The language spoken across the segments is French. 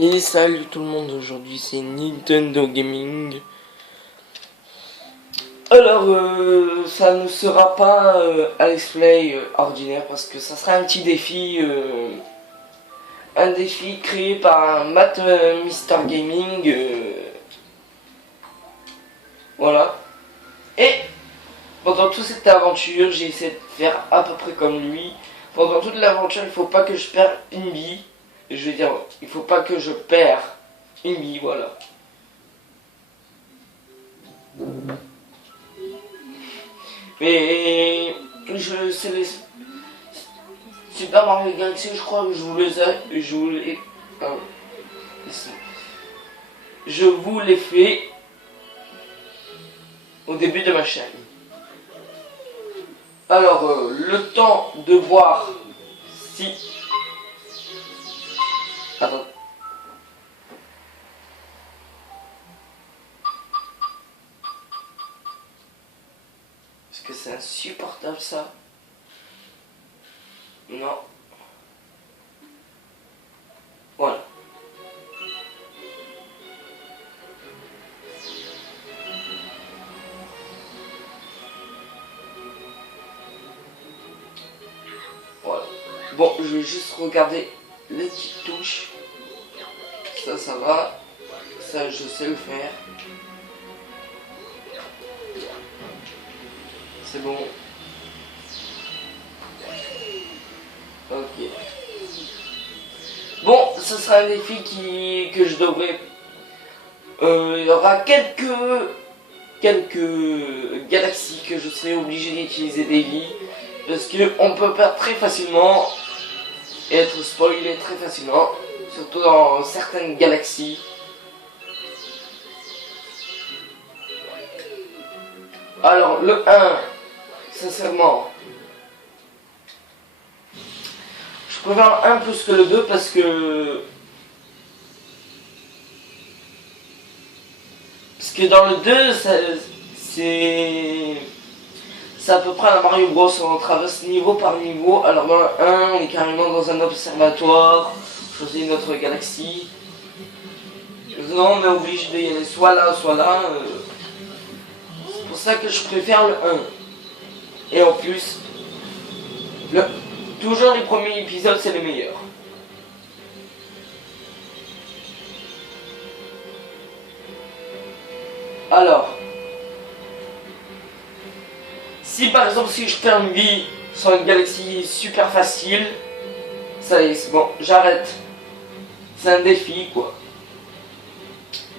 Et salut tout le monde, aujourd'hui c'est Nintendo Gaming. Alors ça ne sera pas un let's play ordinaire parce que ça sera un petit défi, un défi créé par Matt Mister Gaming, voilà. Et pendant toute cette aventure, j'ai essayé de faire à peu près comme lui. Pendant toute l'aventure, il faut pas que je perde une vie. Je veux dire, il faut pas que je perds une vie, voilà. Mais c'est les Super Mario Galaxy, je crois que je vous l'ai fait au début de ma chaîne. Alors, le temps de voir si... Attends. Est-ce que c'est insupportable ça? Non. Voilà. Voilà. Bon, je vais juste regarder les petites touches. Ça va. Ça, je sais le faire. C'est bon. Ok. Bon, ce sera un défi que je devrais... il y aura quelques galaxies que je serai obligé d'utiliser des vies. Parce qu'on peut perdre très facilement et être spoilé très facilement. Surtout dans certaines galaxies. Alors, le 1, sincèrement... Je préfère un plus que le 2 parce que... dans le 2, c'est à peu près un Mario Bros. On traverse niveau par niveau. Alors dans le 1, on est carrément dans un observatoire. On choisit notre galaxie. Non, on est obligé d'y aller soit là, soit là. C'est pour ça que je préfère le 1. Et en plus, toujours les premiers épisodes, c'est les meilleurs. Alors, si par exemple si je perds une vie sur une galaxie super facile, ça y est, c'est bon, j'arrête. C'est un défi quoi.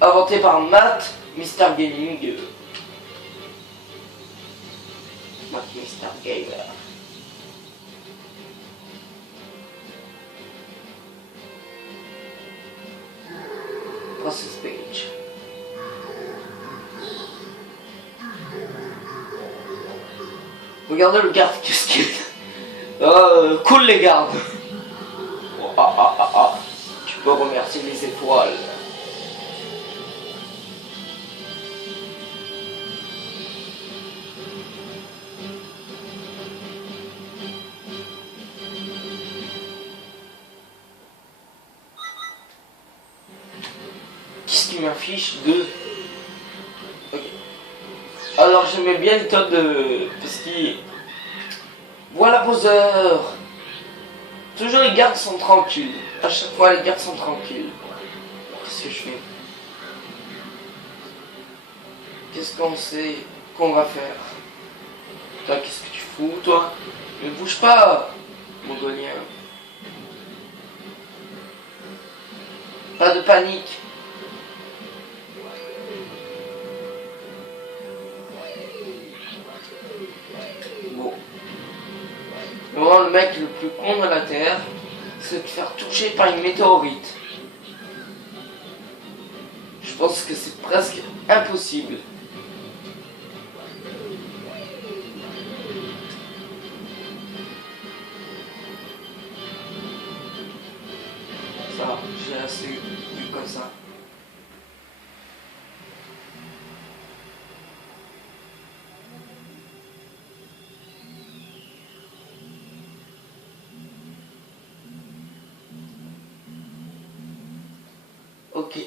Inventé par Matt Mister Gaming. Matt Mister Gamer. Process page. Regardez le garde, qu'est-ce qu'il est. Cool les gardes. Oh, ah. Tu peux remercier les étoiles. Qu'est-ce qui m'affiche de... Ok. Alors j'aimais bien le Todd parce qu'il... Voilà Bowser. Toujours les gardes sont tranquilles. À chaque fois les gardes sont tranquilles. Qu'est-ce que je fais? Qu'est-ce qu'on sait qu'on va faire? Toi, qu'est-ce que tu fous, toi? Ne bouge pas, mongolien. Pas de panique. Bon. Vraiment, le mec le plus con de la Terre, c'est de te faire toucher par une météorite. Je pense que c'est presque impossible. Ça, j'ai assez vu comme ça. Ok.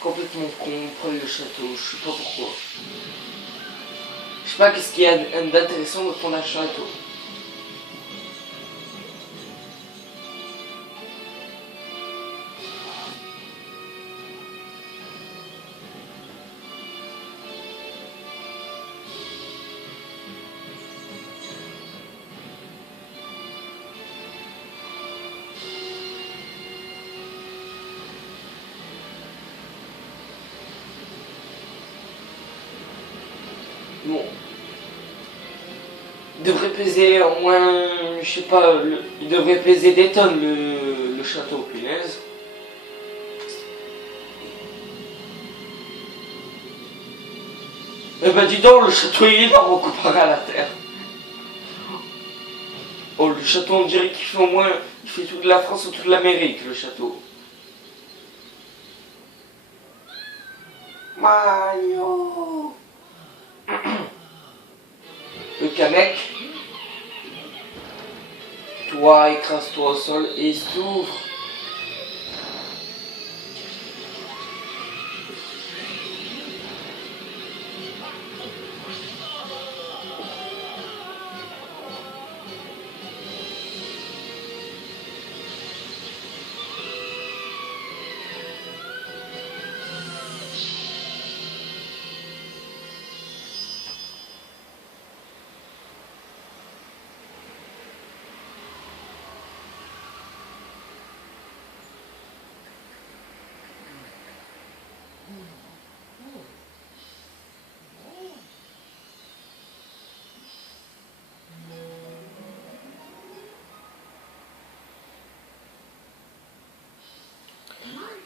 Complètement con, prendre le château, je sais pas pourquoi. Je sais pas qu'est-ce qu'il y a d'intéressant de prendre un château. Bon. Il devrait peser au moins, je sais pas, il devrait peser des tonnes le château, punaise. Eh ben dis donc, le château il est énorme comparé à la terre. Oh, le château on dirait qu'il fait au moins, il fait toute la France ou toute l'Amérique, le château. Mario. Le Kamek. Toi, écrase-toi au sol et s'ouvre.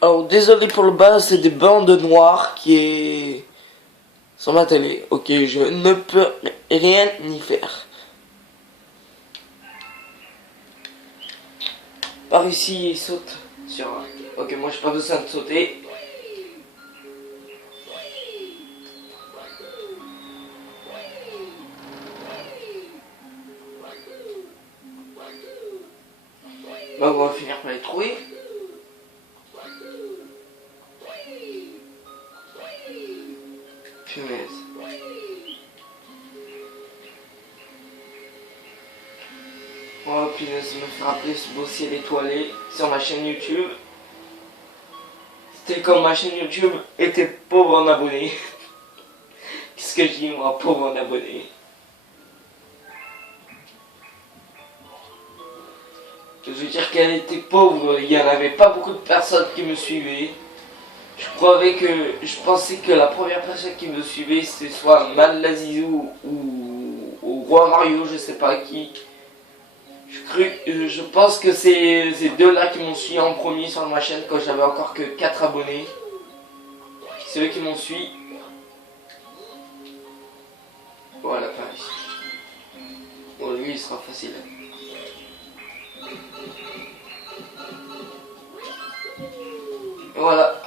Alors désolé pour le bas, c'est des bandes noires qui est sur ma télé. Ok, je ne peux rien y faire. Par ici, il saute sur... Ok, moi j'ai pas besoin de sauter. Bah, on va finir par les trouver. Punaise. Oh punaise, me fait rappeler ce beau ciel étoilé sur ma chaîne YouTube. C'était comme ma chaîne YouTube était pauvre en abonnés. Qu'est-ce que je dis moi, pauvre en abonnés? Je veux dire qu'elle était pauvre, il n'y en avait pas beaucoup de personnes qui me suivaient. Je pensais que la première personne qui me suivait c'était soit Malazizou ou Roi Mario, je sais pas qui. Je pense que c'est ces deux-là qui m'ont suivi en premier sur ma chaîne quand j'avais encore que 4 abonnés. C'est eux qui m'ont suivi. Voilà, pareil. Bon, lui, il sera facile. Voilà.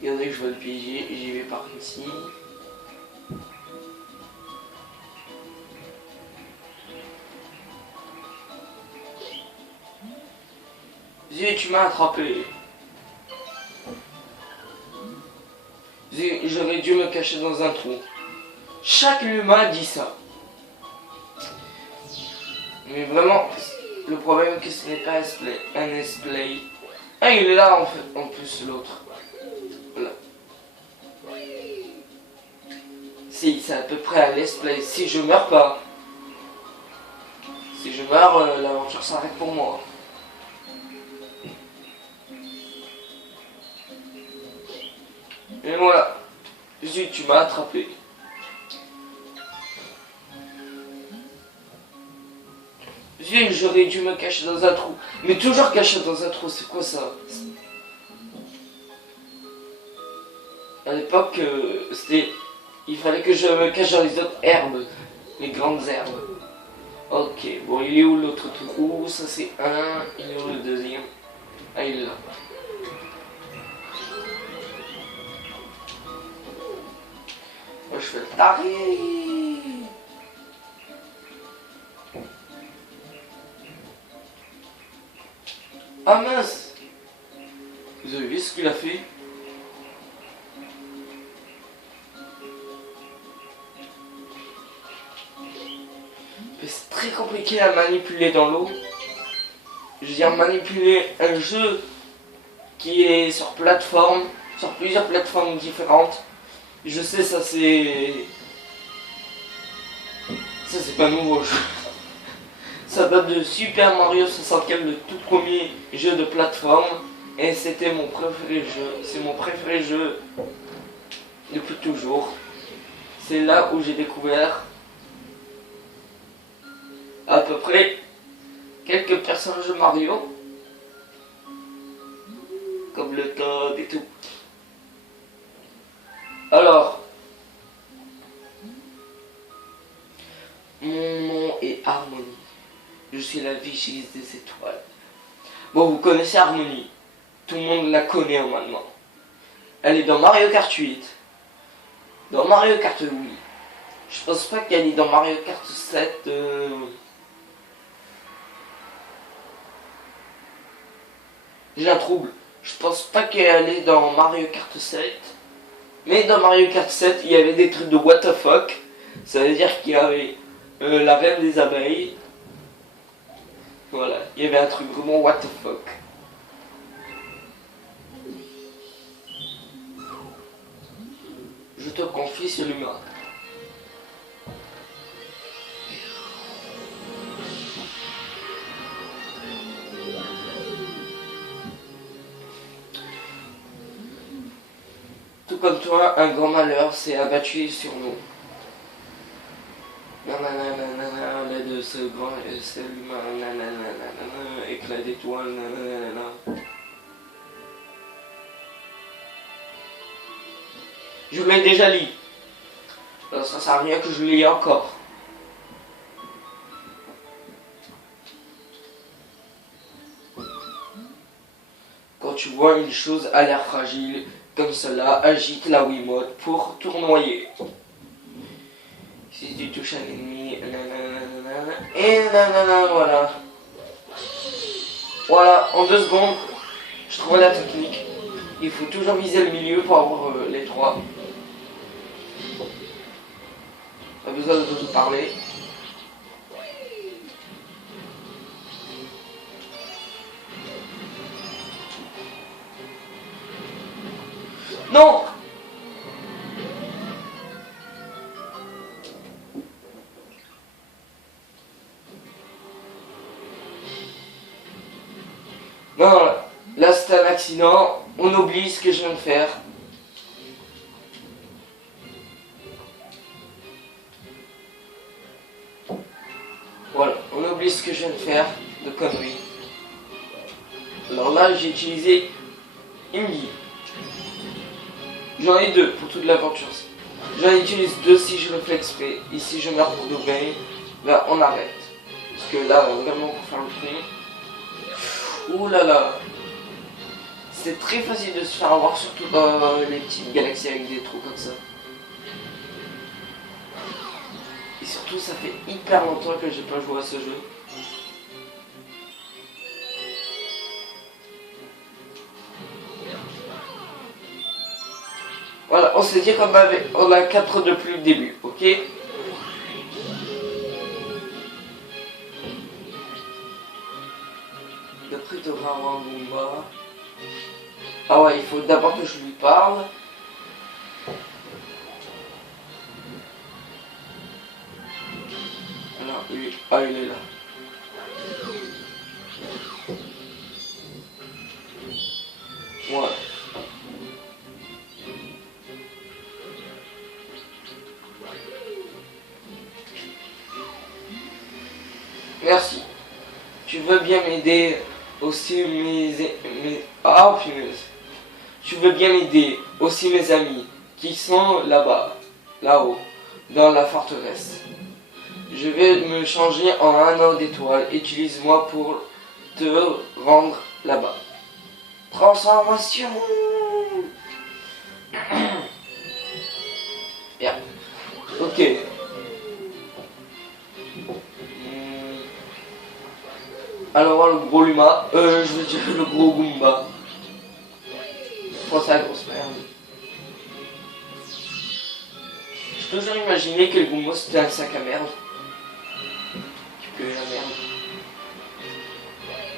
Regardez que je vais le piéger, j'y vais par ici. Zut, tu m'as attrapé. Zut, j'aurais dû me cacher dans un trou. Chaque humain dit ça. Mais vraiment, le problème c'est que ce n'est pas un display. Ah, il est là en fait, en plus l'autre. Voilà. Si, c'est à peu près un let's play. Si je meurs pas. Si je meurs, l'aventure s'arrête pour moi. Et voilà. Zut, tu m'as attrapé. Zut, j'aurais dû me cacher dans un trou. Mais toujours caché dans un trou, c'est quoi ça? À l'époque, c'était... Il fallait que je me cache dans les autres herbes. Les grandes herbes. Ok, bon, il est où l'autre trou? Ça c'est un. Il est où le deuxième? Ah, il est là. fais le taré. Ah mince. Vous avez vu ce qu'il a fait? C'est très compliqué à manipuler dans l'eau. Je veux dire manipuler un jeu qui est sur plateforme, sur plusieurs plateformes différentes. Je sais, ça c'est pas nouveau. Ça date de Super Mario 64, le tout premier jeu de plateforme, et c'était mon préféré jeu. C'est mon préféré jeu depuis toujours. C'est là où j'ai découvert à peu près quelques personnages de Mario, comme le Toad et tout. Alors, mon nom est Harmonie. Je suis la vigile des étoiles. Bon, vous connaissez Harmonie. Tout le monde la connaît maintenant. Elle est dans Mario Kart 8. Dans Mario Kart 8. Je pense pas qu'elle est dans Mario Kart 7. J'ai un trouble. Je pense pas qu'elle est dans Mario Kart 7. Mais dans Mario Kart 7, il y avait des trucs de what the fuck. Ça veut dire qu'il y avait la reine des abeilles. Voilà, il y avait un truc vraiment what the fuck. Je te confie sur l'humain. Tout comme toi, un grand malheur s'est abattu sur nous. Nanana, l'aide de ce grand c'est l'humain, nanana, éclat d'étoiles, nanana. Je l'ai déjà lu. Alors ça sert à rien que je le lis encore. Quand tu vois une chose à l'air fragile, comme cela, agite la Wiimote pour tournoyer. Si tu touches un ennemi, nanana, et nanana, voilà. Voilà, en 2 secondes, je trouve la technique. Il faut toujours viser le milieu pour avoir les 3. Pas besoin de tout parler. Non! Non, là c'est un accident, on oublie ce que je viens de faire. Voilà, on oublie ce que je viens de faire de conneries. Alors là j'ai utilisé une vie. J'en ai 2 pour toute l'aventure. J'en utilise 2 si je le fais exprès. Et si je meurs pour de vrai, ben on arrête. Parce que là, vraiment pour faire le con. Ouh là là. C'est très facile de se faire avoir, surtout dans les petites galaxies avec des trous comme ça. Et surtout, ça fait hyper longtemps que j'ai pas joué à ce jeu. Voilà, on s'est dit qu'on a 4 depuis le début, ok? D'après de Rawabumba. Ah ouais, il faut d'abord que je lui parle. Alors, lui, ah il est là. Voilà. Merci. Tu veux bien m'aider aussi ah punaise. Tu veux bien m'aider aussi mes amis qui sont là-bas, là-haut, dans la forteresse. Je vais me changer en un anneau d'étoile. Utilise-moi pour te rendre là-bas. Transformation. Bien. Ok. Alors le gros Luma, je veux dire le gros Goomba. Je pense à la grosse merde. J'ai toujours imaginé que le Goomba c'était un sac à merde. Qui pue la merde.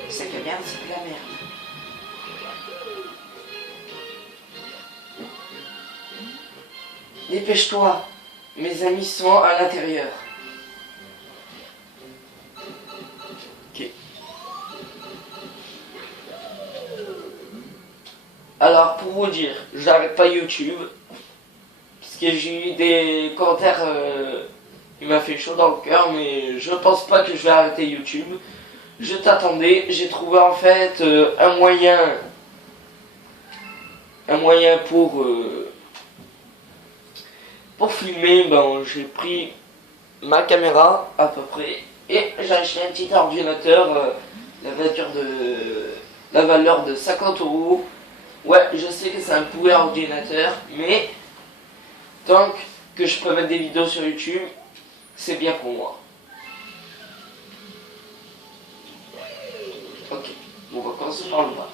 Le sac à merde, c'est plus la merde. Dépêche-toi, mes amis sont à l'intérieur. Ok. Alors pour vous dire, j'arrête pas YouTube. Parce que j'ai eu des commentaires qui m'a fait chaud dans le cœur, mais je pense pas que je vais arrêter YouTube. Je t'attendais, j'ai trouvé en fait un moyen pour filmer. Ben, j'ai pris ma caméra à peu près et j'ai acheté un petit ordinateur, la valeur de 50 euros. Ouais, je sais que c'est un pourri ordinateur, mais tant que je peux mettre des vidéos sur YouTube, c'est bien pour moi. Ok, on va commencer par le bas.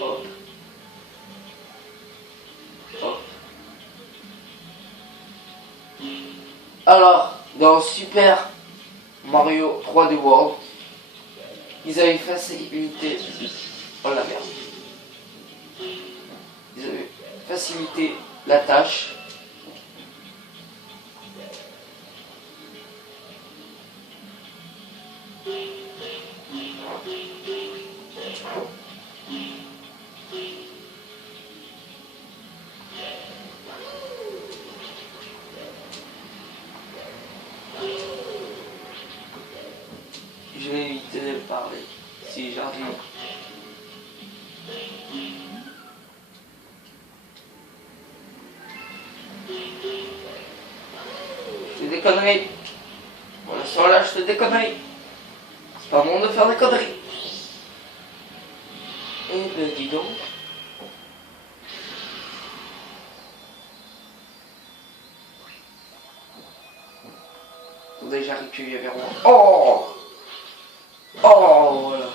Hop. Hop. Alors, dans Super Mario 3D World, ils avaient facilité... Oh la merde. Ils avaient facilité la tâche. Je vais éviter de parler, si j'arrive. Je fais des conneries. Pour l'instant là, je fais des conneries. C'est pas bon de faire des conneries. Eh ben dis donc. Attendez, j'arrive plus vers moi. Oh! Oh, voilà.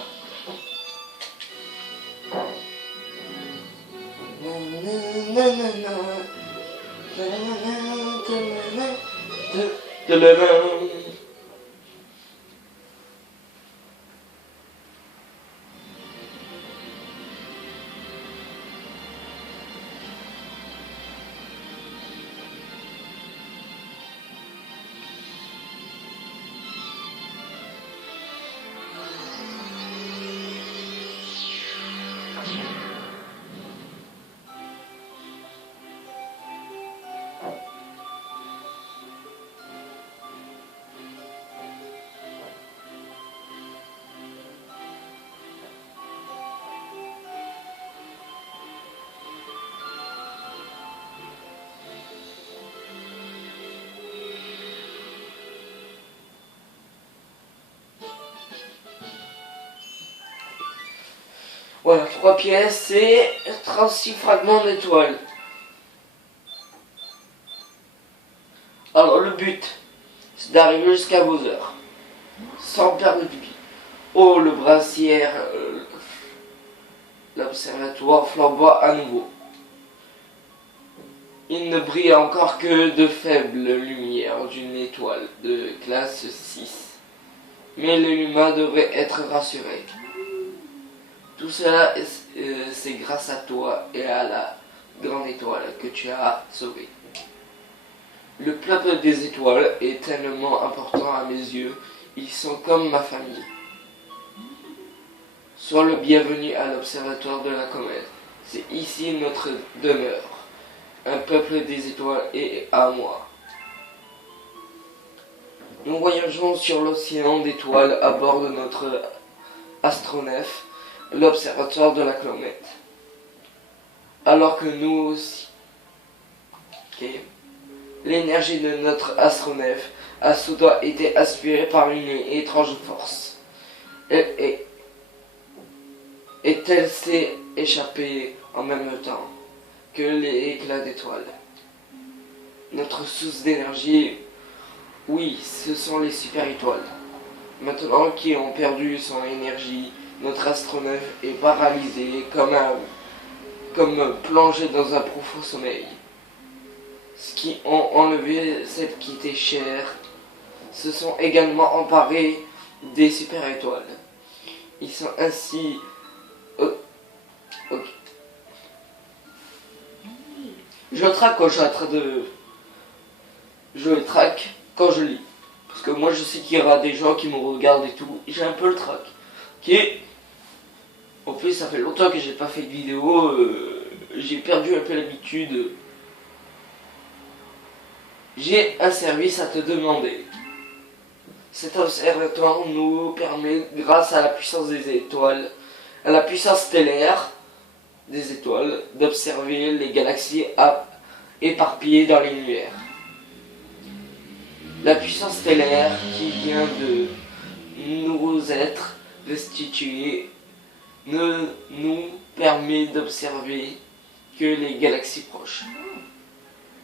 Voilà, 3 pièces et 36 fragments d'étoiles. Alors le but, c'est d'arriver jusqu'à Bowser, sans perdre de vie. Oh, le brassière, l'observatoire flamboie à nouveau. Il ne brille encore que de faibles lumières d'une étoile de classe 6. Mais les humains devraient être rassurés. Tout cela, c'est grâce à toi et à la grande étoile que tu as sauvée. Le peuple des étoiles est tellement important à mes yeux, ils sont comme ma famille. Sois le bienvenu à l'observatoire de la comète. C'est ici notre demeure. Un peuple des étoiles est à moi. Nous voyageons sur l'océan d'étoiles à bord de notre astronef, l'observatoire de la comète. Alors que nous aussi. Okay. L'énergie de notre astronef a soudain été aspirée par une étrange force. Et elle s'est échappée en même temps que les éclats d'étoiles. notre source d'énergie, oui, ce sont les super étoiles. Maintenant qu'ils ont perdu son énergie, notre astronef est paralysé comme plongé dans un profond sommeil. Ce qui ont enlevé celles qui étaient chères se sont également emparés des super étoiles. Ils sont ainsi... Ok. Je traque quand je suis en train de... Je traque quand je lis. Parce que moi je sais qu'il y aura des gens qui me regardent et tout. J'ai un peu le trac. Ok. En plus ça fait longtemps que j'ai pas fait de vidéo. J'ai perdu un peu l'habitude. J'ai un service à te demander. Cet observatoire nous permet, grâce à la puissance des étoiles, à la puissance stellaire des étoiles, d'observer les galaxies éparpillées dans l'univers. La puissance stellaire qui vient de nous être restituée nous permet d'observer que les galaxies proches.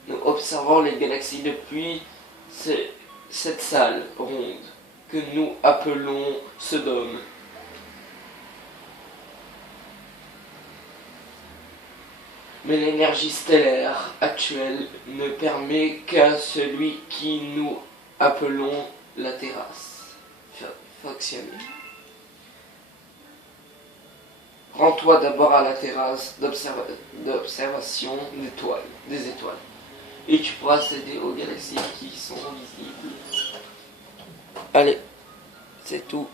Nous observons les galaxies depuis cette salle ronde que nous appelons ce dôme. Mais l'énergie stellaire actuelle ne permet qu'à celui qui nous appelons la terrasse fonctionner. Rends-toi d'abord à la terrasse d'observation des étoiles. Et tu pourras accéder aux galaxies qui sont visibles. Allez, c'est tout.